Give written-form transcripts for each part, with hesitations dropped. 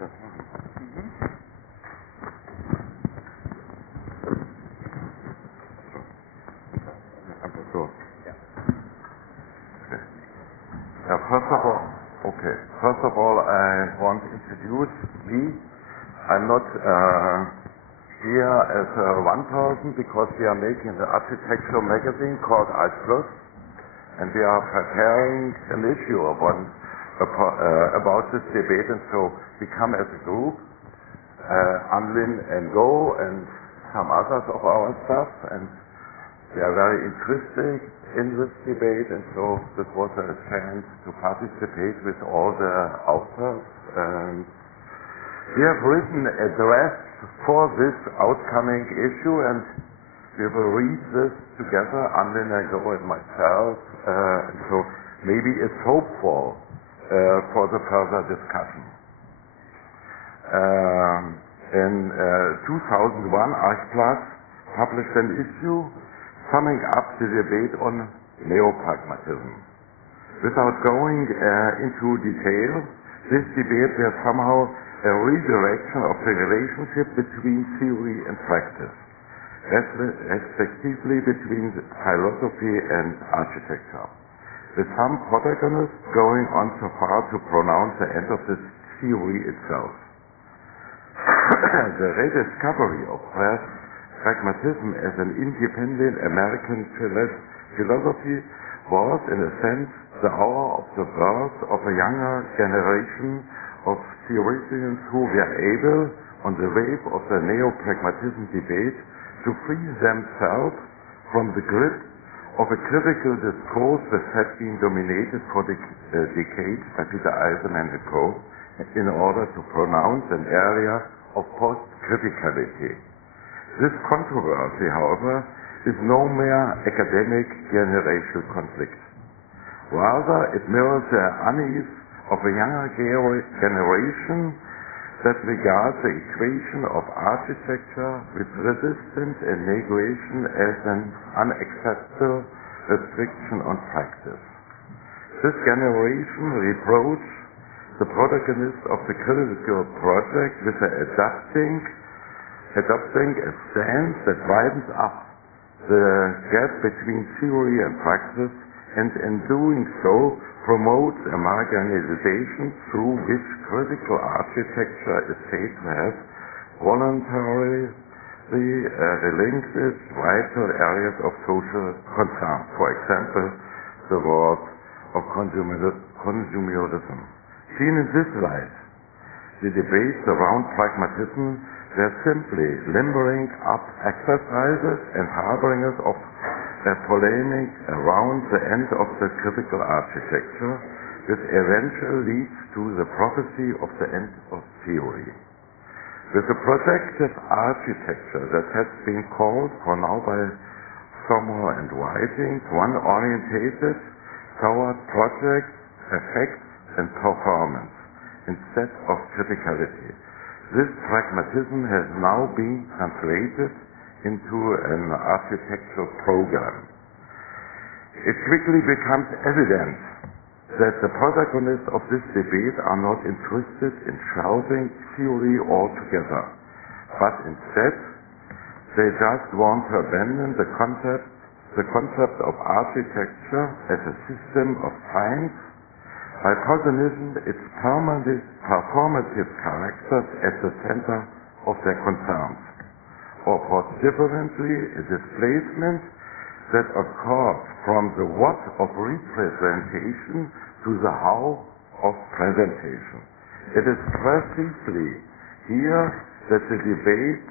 First of all, I want to introduce me. I'm not here as one person because we are making an architectural magazine called Altfluss, and we are preparing an issue about this debate, and so we come as a group, Anlin and Go and some others of our staff, and we are very interested in this debate, and so this was a chance to participate with all the authors. We have written a draft for this outcoming issue, and we will read this together, Anlin and Go and myself, and so maybe it's hopeful for the further discussion. In 2001, Archplus published an issue summing up the debate on neo-pragmatism. Without going into detail, this debate was somehow a redirection of the relationship between theory and practice, respectively between philosophy and architecture, with some protagonists going on so far to pronounce the end of this theory itself. The rediscovery of pragmatism as an independent American philosophy was, in a sense, the hour of the birth of a younger generation of theologians who were able, on the wave of the neo-pragmatism debate, to free themselves from the grip of a critical discourse that had been dominated for decades by Peter Eisenman and Co., in order to pronounce an area of post-criticality. This controversy, however, is no mere academic generational conflict. Rather, it mirrors the unease of a younger generation that regards the equation of architecture with resistance and negation as an unacceptable restriction on practice. This generation reproached the protagonists of the critical project with adopting a stance that widens up the gap between theory and practice, and in doing so promotes a marginalization through which critical architecture is said to have voluntarily relinquished vital areas of social concern. For example, the word of consumerism. Seen in this light, the debates around pragmatism were simply limbering up exercises and harbingers of a polemic around the end of the critical architecture, which eventually leads to the prophecy of the end of theory. With the projective architecture that has been called for now by Sommer and Whiting, one orientated toward projects, effects, and performance instead of criticality. This pragmatism has now been translated into an architectural program. It quickly becomes evident that the protagonists of this debate are not interested in shelving theory altogether, but instead they just want to abandon the concept of architecture as a system of science by positioning its performative characters at the center of their concerns, or put differently, a displacement that occurs from the what of representation to the how of presentation. It is precisely here that the debate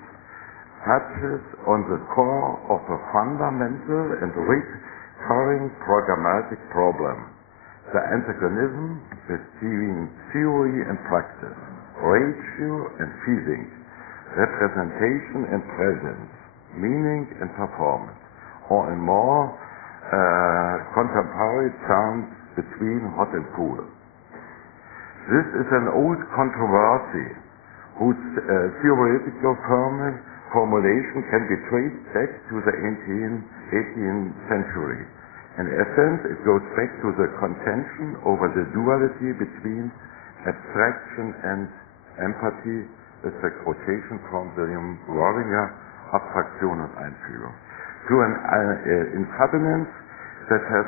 touches on the core of a fundamental and recurring programmatic problem: the antagonism between theory and practice, ratio and feeling, representation and presence, meaning and performance, or in more contemporary terms, between hot and cool. This is an old controversy whose theoretical formulation can be traced back to the 18th century. In essence, it goes back to the contention over the duality between abstraction and empathy ist der Quotation from William Warringer, Abstraktion und Einfühlung. To an inhabitants that has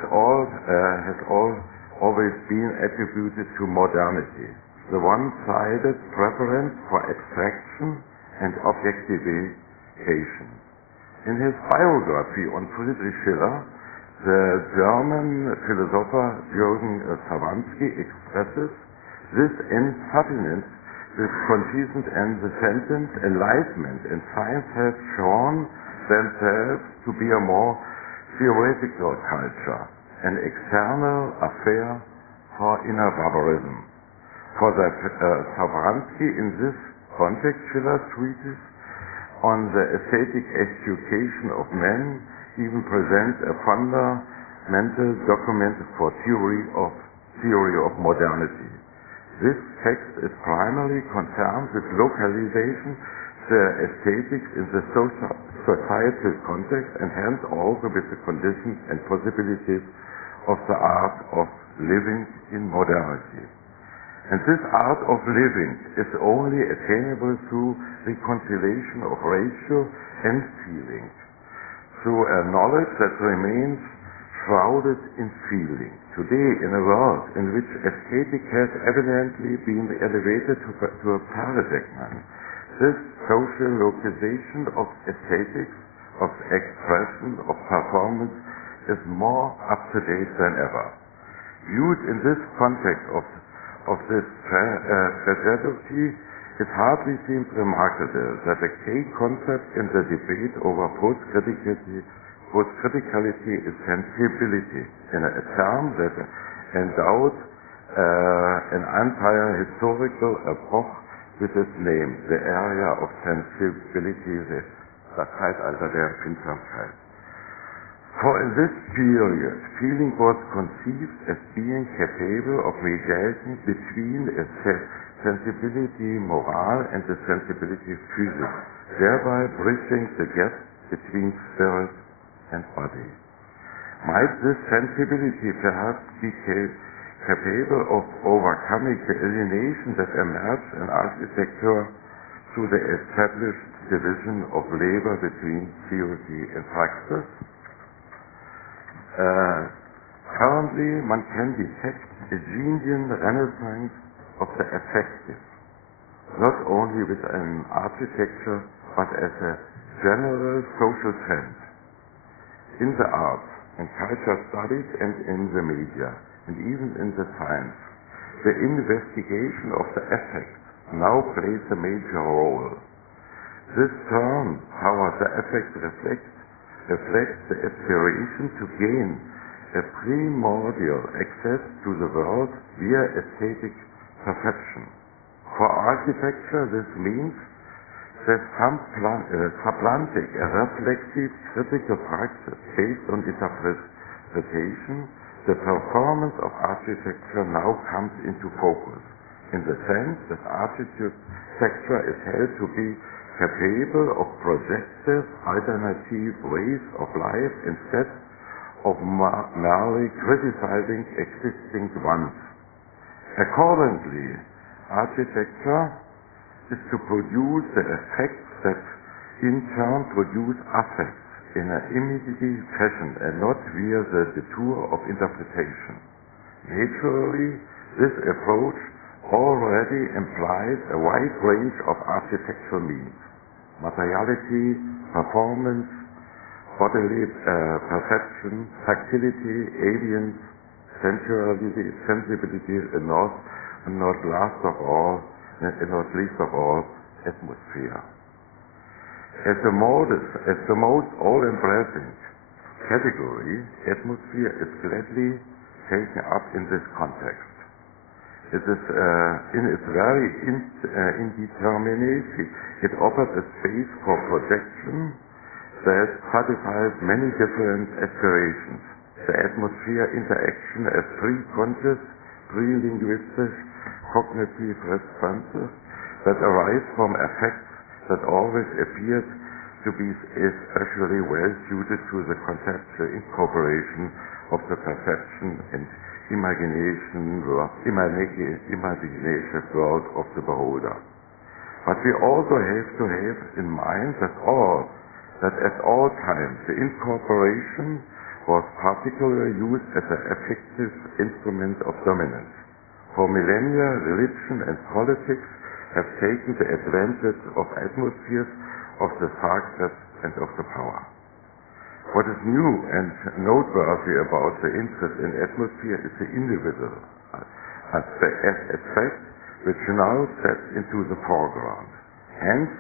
always been attributed to modernity, the one-sided preference for abstraction and objectification. In his biography on Friedrich Schiller, the German philosopher Jürgen Sawansky expresses this inhabitance with contingent and the sentence, enlightenment and science have shown themselves to be a more theoretical culture, an external affair for inner barbarism. For Sawansky, in this context, Schiller's treatise on the aesthetic education of men even presents a fundamental document for theory of modernity. This text is primarily concerned with localization, the aesthetics in the societal context, and hence also with the conditions and possibilities of the art of living in modernity. And this art of living is only attainable through reconciliation of ratio and feeling, through a knowledge that remains shrouded in feeling. Today, in a world in which aesthetic has evidently been elevated to a paradigm, this social localization of aesthetics, of expression, of performance is more up-to-date than ever. Viewed in this context of this tragedy, it hardly seems remarkable that a key concept in the debate over post-criticality is sensibility, in a term that endowed an entire historical epoch with its name, the area of sensibility, das Zeitalter der Empfindsamkeit. For in this period, feeling was conceived as being capable of mediating between a sensibility moral and the sensibility physique, thereby bridging the gap between spirit and body. Might this sensibility perhaps be capable of overcoming the alienation that emerged in architecture through the established division of labor between theory and practice? Currently, one can detect a genuine renaissance of the affective, not only within architecture, but as a general social trend. In the arts, in culture studies, and in the media, and even in the science, the investigation of the affect now plays a major role. This term, how the affect reflects the aspiration to gain a primordial access to the world via aesthetic perception. For architecture, this means that supplanting a reflective critical practice based on interpretation, the performance of architecture now comes into focus, in the sense that architecture is held to be capable of projective alternative ways of life instead of merely criticizing existing ones. Accordingly, architecture is to produce the effects that in turn produce affects in an immediate fashion and not via the detour of interpretation. Naturally, this approach already implies a wide range of architectural means: materiality, performance, bodily perception, tactility, ambience, sensuality, sensibility, and not least of all, atmosphere. As the most all-embracing category, atmosphere is gladly taken up in this context. It is in its very indeterminacy, it offers a space for projection that satisfies many different aspirations. The atmosphere interaction as pre-conscious, pre-linguistic, cognitive responses that arise from effects that always appeared to be especially well suited to the conceptual incorporation of the perception and imagination world of the beholder. But we also have to have in mind that at all times the incorporation was particularly used as an effective instrument of dominance. For millennia, religion and politics have taken the advantage of atmospheres, of the success and of the power. What is new and noteworthy about the interest in atmosphere is the individual aspect which now steps into the foreground. Hence,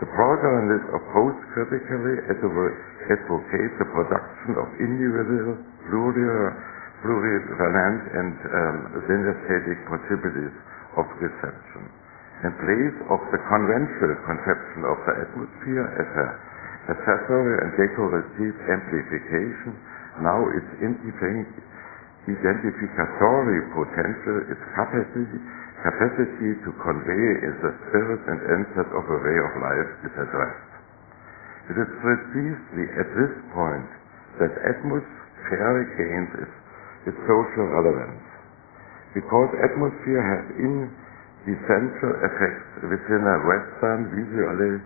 the protagonist opposed critically advocates the production of individual, plurivalent and synesthetic possibilities of reception. In place of the conventional conception of the atmosphere as a accessory and decorative amplification, now its identificatory potential, its capacity to convey is the spirit and essence of a way of life is addressed. It is precisely at this point that atmospheric gains its social relevance, because atmosphere has essential effects within a Western visually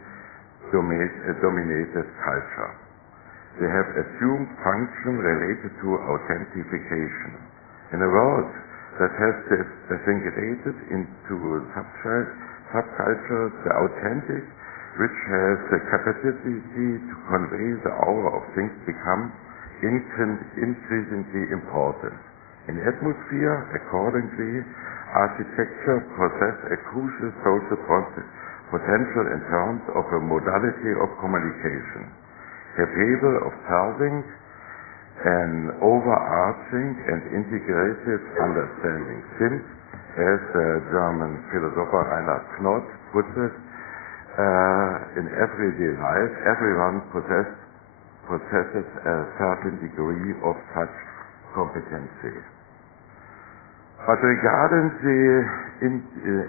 dominated culture. They have assumed function related to authentication. In a world that has disintegrated into subcultures, the authentic, which has the capacity to convey the aura of things, become increasingly important. In atmosphere, accordingly, architecture possesses a crucial social potential in terms of a modality of communication, capable of serving an overarching and integrated understanding, since, as the German philosopher Reinhard Knott puts it, in everyday life, everyone possesses a certain degree of such competency. But regarding the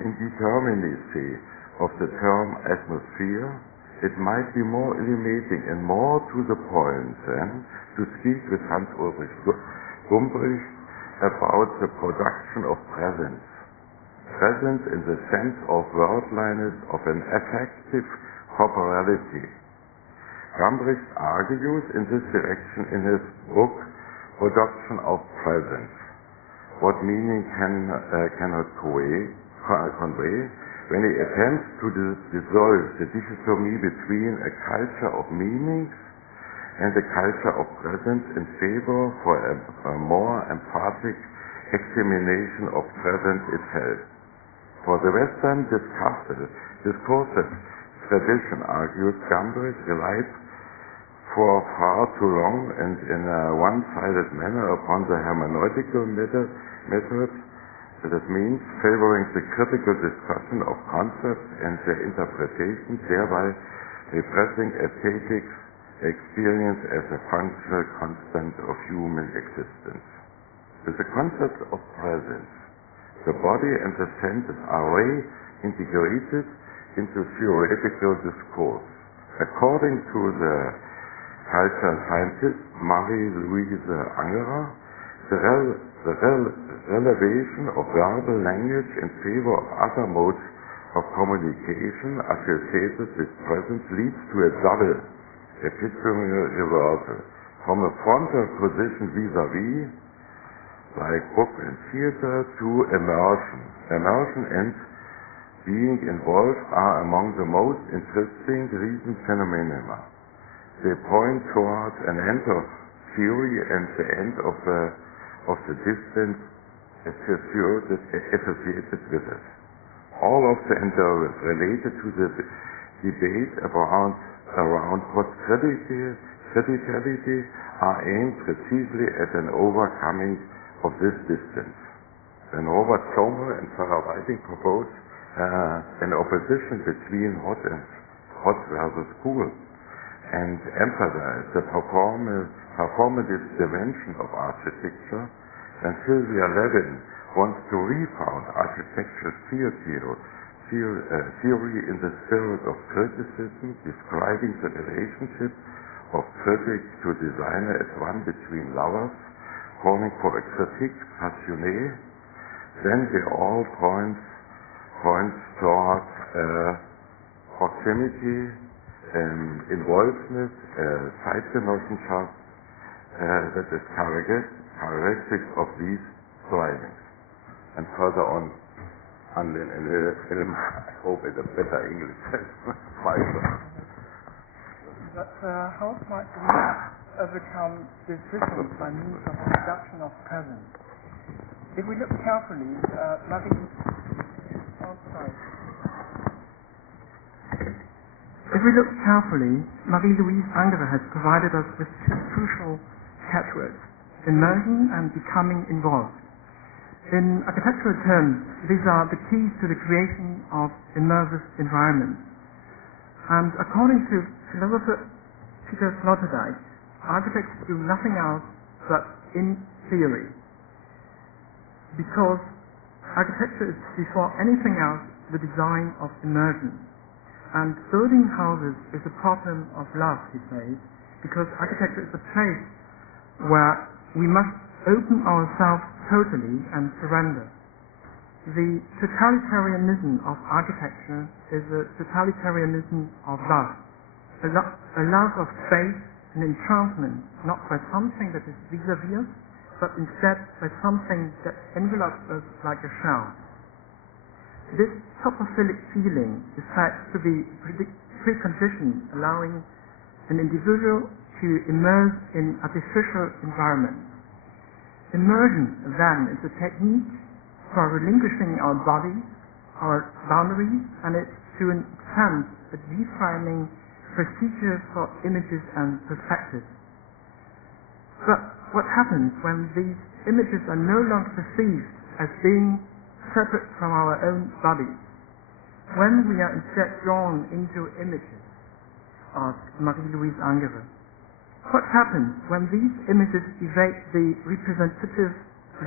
indeterminacy of the term atmosphere, it might be more illuminating and more to the point than to speak with Hans Ulrich Gumbrich about the production of presence. Presence in the sense of worldliness, of an affective corporality. Gumbrich argues in this direction in his book, Production of Presence. What meaning cannot convey when he attempts to dissolve the dichotomy between a culture of meanings and a culture of presence in favor for a more emphatic examination of presence itself. For the Western discursive tradition, argues Gumbrich, relied for far too long and in a one-sided manner upon the hermeneutical methods, that means favoring the critical discussion of concepts and their interpretations, thereby repressing aesthetic experience as a functional constant of human existence. With the concept of presence, the body and the senses are reintegrated into theoretical discourse. According to the cultural scientist Marie-Louise Angerer, the relevation of verbal language in favor of other modes of communication associated with presence leads to a double epiphanical reversal. From a frontal position vis-à-vis, like book and theater, to immersion. Immersion and being involved are among the most interesting recent phenomena. They point towards an end of theory and the end of the distance associated with it. All of the endeavors related to the debate around post-criticality are aimed precisely at an overcoming of this distance. When Robert Sommer and Sarah Whiting proposed an opposition between hot versus cool, and emphasized the performative dimension of architecture, and Sylvia Levin wants to refound architectural theory in the spirit of criticism, describing the relationship of critic to designer as one between lovers, calling for a critique passionnée, then they all point towards proximity, involvedness, Zeitgenossenschaft, that is characteristics of these surroundings. And further on, I hope it's a better English. But how might we overcome this difference by means of the reduction of presence? If we look carefully, Marie-Louise Angerer has provided us with two crucial catchwords: immersion and becoming involved. In architectural terms, these are the keys to the creation of immersive environments. And according to philosopher Peter Sloterdijk, architects do nothing else but in theory, because architecture is before anything else the design of immersion. And building houses is a problem of love, he says, because architecture is a place where we must open ourselves totally and surrender. The totalitarianism of architecture is a totalitarianism of love, a love of faith and enchantment, not by something that is vis-a-vis us, but instead by something that envelopes us like a shell. This topophilic feeling is said to be a precondition allowing an individual to immerse in artificial environments. Immersion, then, is a technique for relinquishing our bodies, our boundaries, and it's to an extent a deframing procedure for images and perspectives. But what happens when these images are no longer perceived as being separate from our own bodies? When we are instead drawn into images, asked Marie-Louise Angerer. What happens when these images evade the representative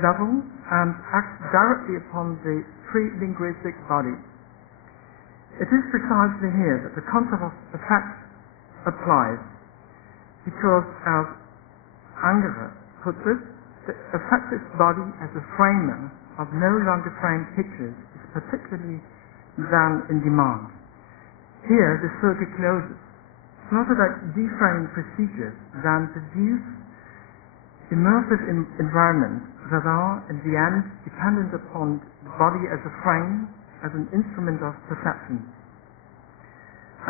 level and act directly upon the pre-linguistic body? It is precisely here that the concept of effect applies, because as Angerer puts it, the affective body as a framer of no longer framed pictures is particularly then in demand. Here the circuit closes. Sloterdijk deframing procedures then produce immersive environments that are, in the end, dependent upon the body as a frame, as an instrument of perception.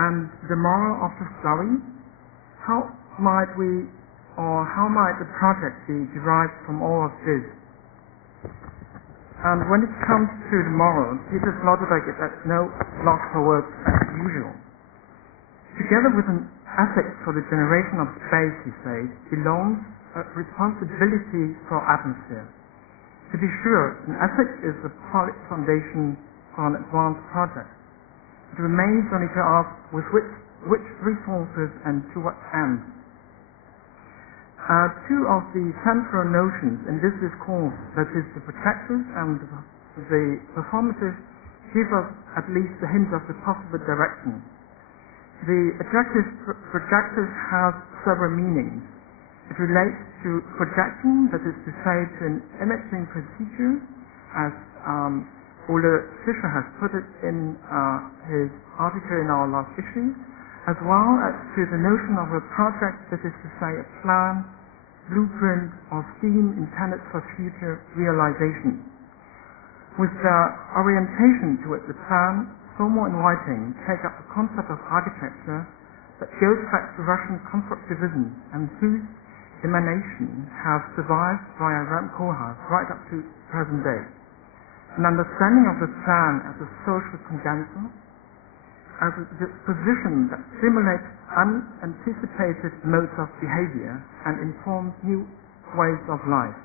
And the moral of the story? How might the project be derived from all of this? And when it comes to the moral, Peter Sloterdijk is at no loss for words as usual. Together with an ethic for the generation of space, he says, belongs a responsibility for atmosphere. To be sure, an ethic is a solid foundation for an advanced project. It remains only to ask with which resources and to what end. Two of the central notions in this discourse, that is the projective and the performative, give us at least a hint of the possible direction. The adjective projective has several meanings. It relates to projection, that is to say, to an imaging procedure, as Ole Fischer has put it in his article in our last issue, as well as to the notion of a project, that is to say, a plan, blueprint, or scheme intended for future realization. With orientation towards the plan, Somo and Whiting take up the concept of architecture that goes back to Russian constructivism and whose emanation has survived via Rem Koolhaas right up to present day. An understanding of the plan as a social condenser, as a disposition that stimulates unanticipated modes of behavior and informs new ways of life.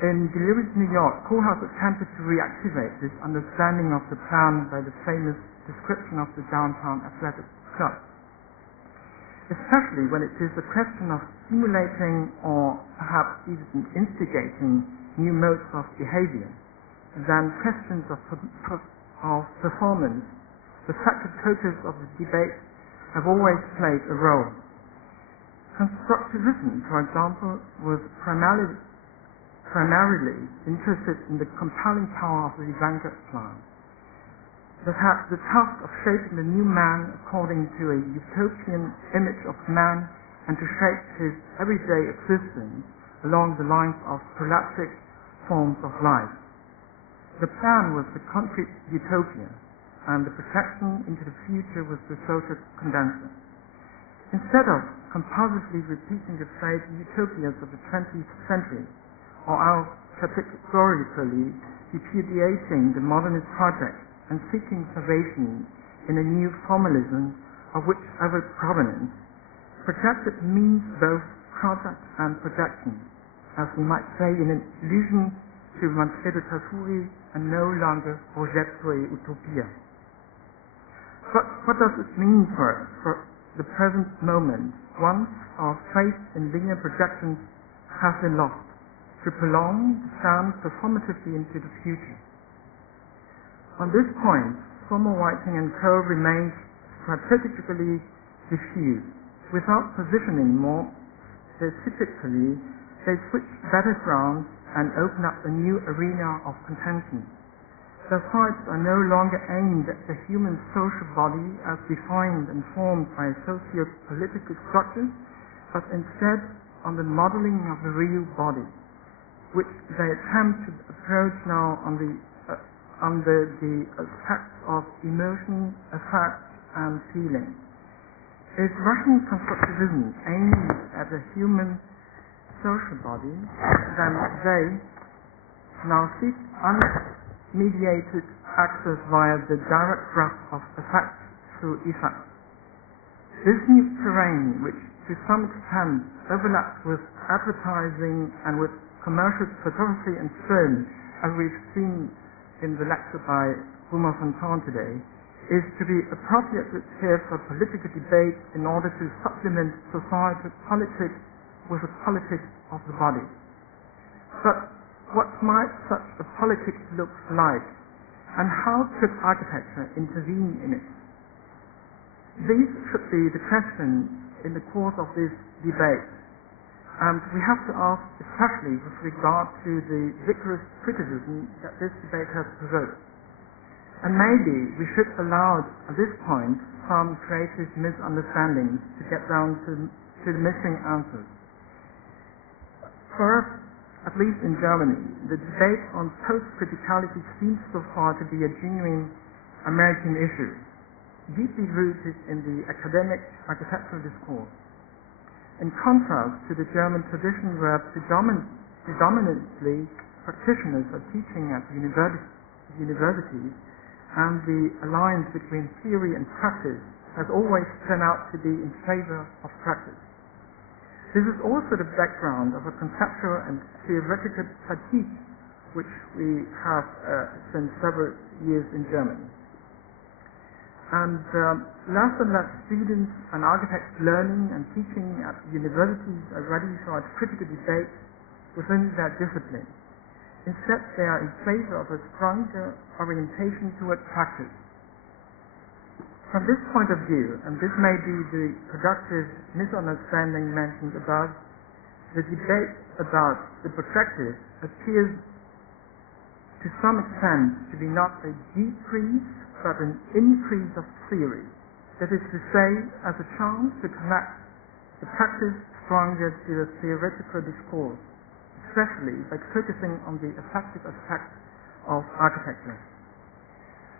In Delirious New York, Koolhaas attempted to reactivate this understanding of the plan by the famous description of the downtown athletic club, especially when it is a question of stimulating or perhaps even instigating new modes of behavior. Then questions of performance, the factors of the debate, have always played a role. Constructivism, for example, was primarily interested in the compelling power of the Vanguard plan. that had the task of shaping the new man according to a utopian image of man and to shape his everyday existence along the lines of prolaptic forms of life. The plan was the concrete utopia, and the projection into the future was the social condenser. Instead of compulsively repeating the failed utopias of the 20th century, or else categorically repudiating the modernist project and seeking salvation in a new formalism of whichever provenance, projected means both project and projection, as we might say in an allusion to Manfredo Tafuri, and no longer progetto e utopia. But what does it mean for us, for the present moment, once our faith in linear projections has been lost, to prolong the stand performatively into the future? On this point, Sommer, Whiting and Co. remains strategically diffused. Without positioning more specifically, they switch battlegrounds and open up a new arena of contention. Their fights are no longer aimed at the human social body as defined and formed by socio-political structures, but instead on the modeling of the real body, which they attempt to approach now under the aspects of emotion, affect, and feeling. Is Russian constructivism aimed at the human social body, then they now seek unmediated access via the direct grasp of effect through effect. This new terrain, which to some extent overlaps with advertising and with commercial photography and film, as we've seen in the lecture by Romain Fontaine today, is to be appropriated here for political debate in order to supplement societal politics with a politics of the body. But what might such a politics look like, and how could architecture intervene in it? These should be the questions in the course of this debate, and we have to ask especially with regard to the vigorous criticism that this debate has provoked. And maybe we should allow at this point some creative misunderstandings to get down to the missing answers. For us, at least in Germany, the debate on post-criticality seems so far to be a genuine American issue, deeply rooted in the academic architectural discourse. In contrast to the German tradition where predominantly practitioners are teaching at universities, and the alliance between theory and practice has always turned out to be in favor of practice. This is also the background of a conceptual and theoretical fatigue which we have since several years in Germany. And less and less students and architects learning and teaching at universities are ready for a critical debate within their discipline. Instead, they are in favor of a stronger orientation toward practice. From this point of view, and this may be the productive misunderstanding mentioned above, the debate about the projective appears to some extent to be not a decrease but an increase of theory. That is to say, as a chance to connect the practice stronger to the theoretical discourse, especially by focusing on the effective aspects of architecture.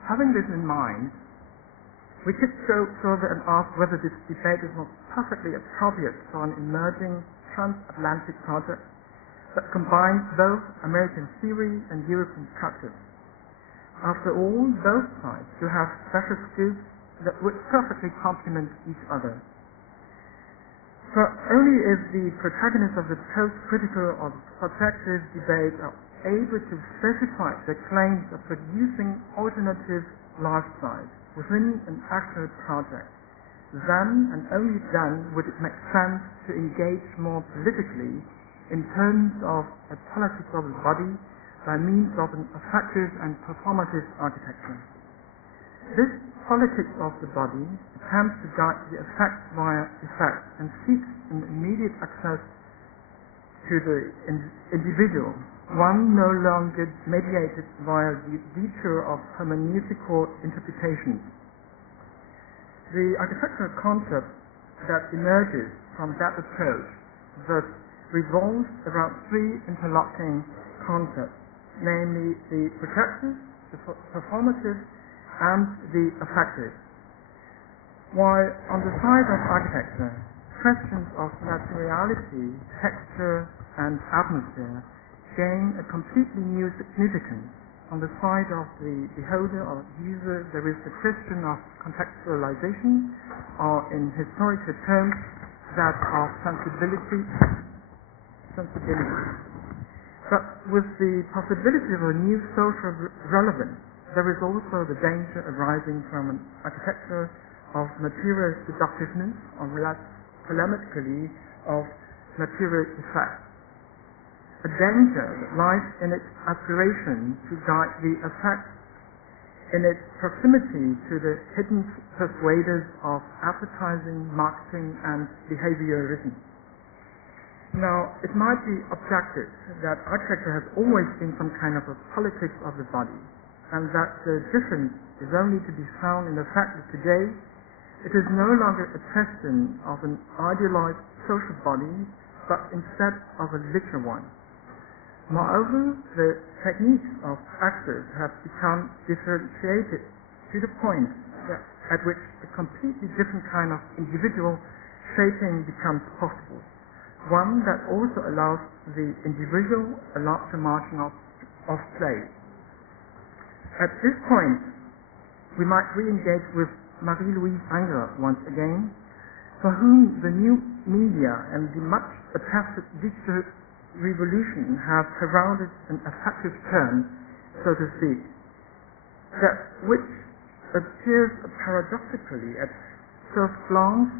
Having this in mind, we could go further and ask whether this debate is not perfectly appropriate for an emerging transatlantic project that combines both American theory and European practice. After all, both sides do have special skills that would perfectly complement each other. For only if the protagonists of the post-critical or projective debate are able to specify their claims of producing alternative lifestyles within an actual project, then and only then would it make sense to engage more politically in terms of a politics of the body by means of an effective and performative architecture. This politics of the body attempts to guide the effect via effect and seeks an immediate access to the individual one no longer mediated via the detour of hermeneutical interpretations. The architectural concept that emerges from that approach thus revolves around three interlocking concepts, namely the projective, the performative, and the affective. While on the side of architecture, questions of materiality, texture, and atmosphere gain a completely new significance. On the side of the beholder or user, there is the question of contextualization, or in historical terms, that of sensibility. But with the possibility of a new social relevance, there is also the danger arising from an architecture of material seductiveness, or polemically of material effect. A danger that lies in its aspiration to guide the effect, in its proximity to the hidden persuaders of advertising, marketing, and behaviorism. Now, it might be objected that architecture has always been some kind of a politics of the body, and that the difference is only to be found in the fact that today it is no longer a question of an idealized social body, but instead of a literal one. Moreover, the techniques of actors have become differentiated to the point at which a completely different kind of individual shaping becomes possible, one that also allows the individual a larger margin of play. At this point, we might re-engage with Marie-Louise Anger once again, for whom the new media and the much attested digital revolution have heralded an effective turn, so to speak, that which appears paradoxically at first glance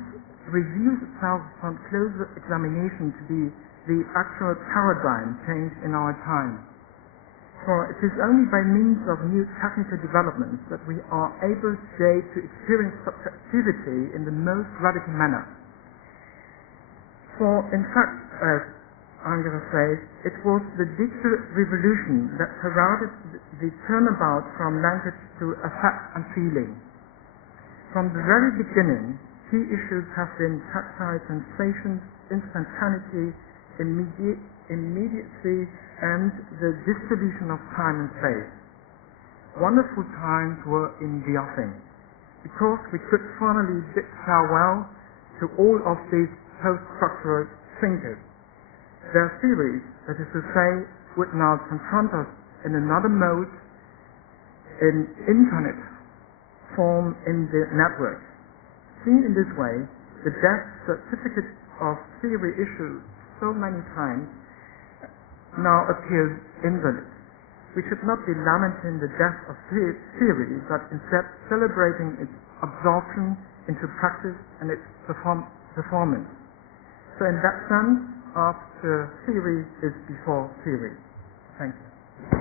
reveals itself upon closer examination to be the actual paradigm change in our time. For it is only by means of new technical developments that we are able today to experience subjectivity in the most radical manner. For in fact, as Anger says, it was the digital revolution that heralded the turnabout from language to affect and feeling. From the very beginning, key issues have been tactile sensations, instantaneity, immediacy, and the distribution of time and space. Wonderful times were in the offing, because we could finally bid farewell to all of these post-structural thinkers. Their theories, that is to say, would now confront us in another mode, in infinite form in the network. Seen in this way, the death certificate of theory issued so many times now appears invalid. We should not be lamenting the death of theory, but instead celebrating its absorption into practice and its performance. So in that sense, after theory is before theory. Thank you.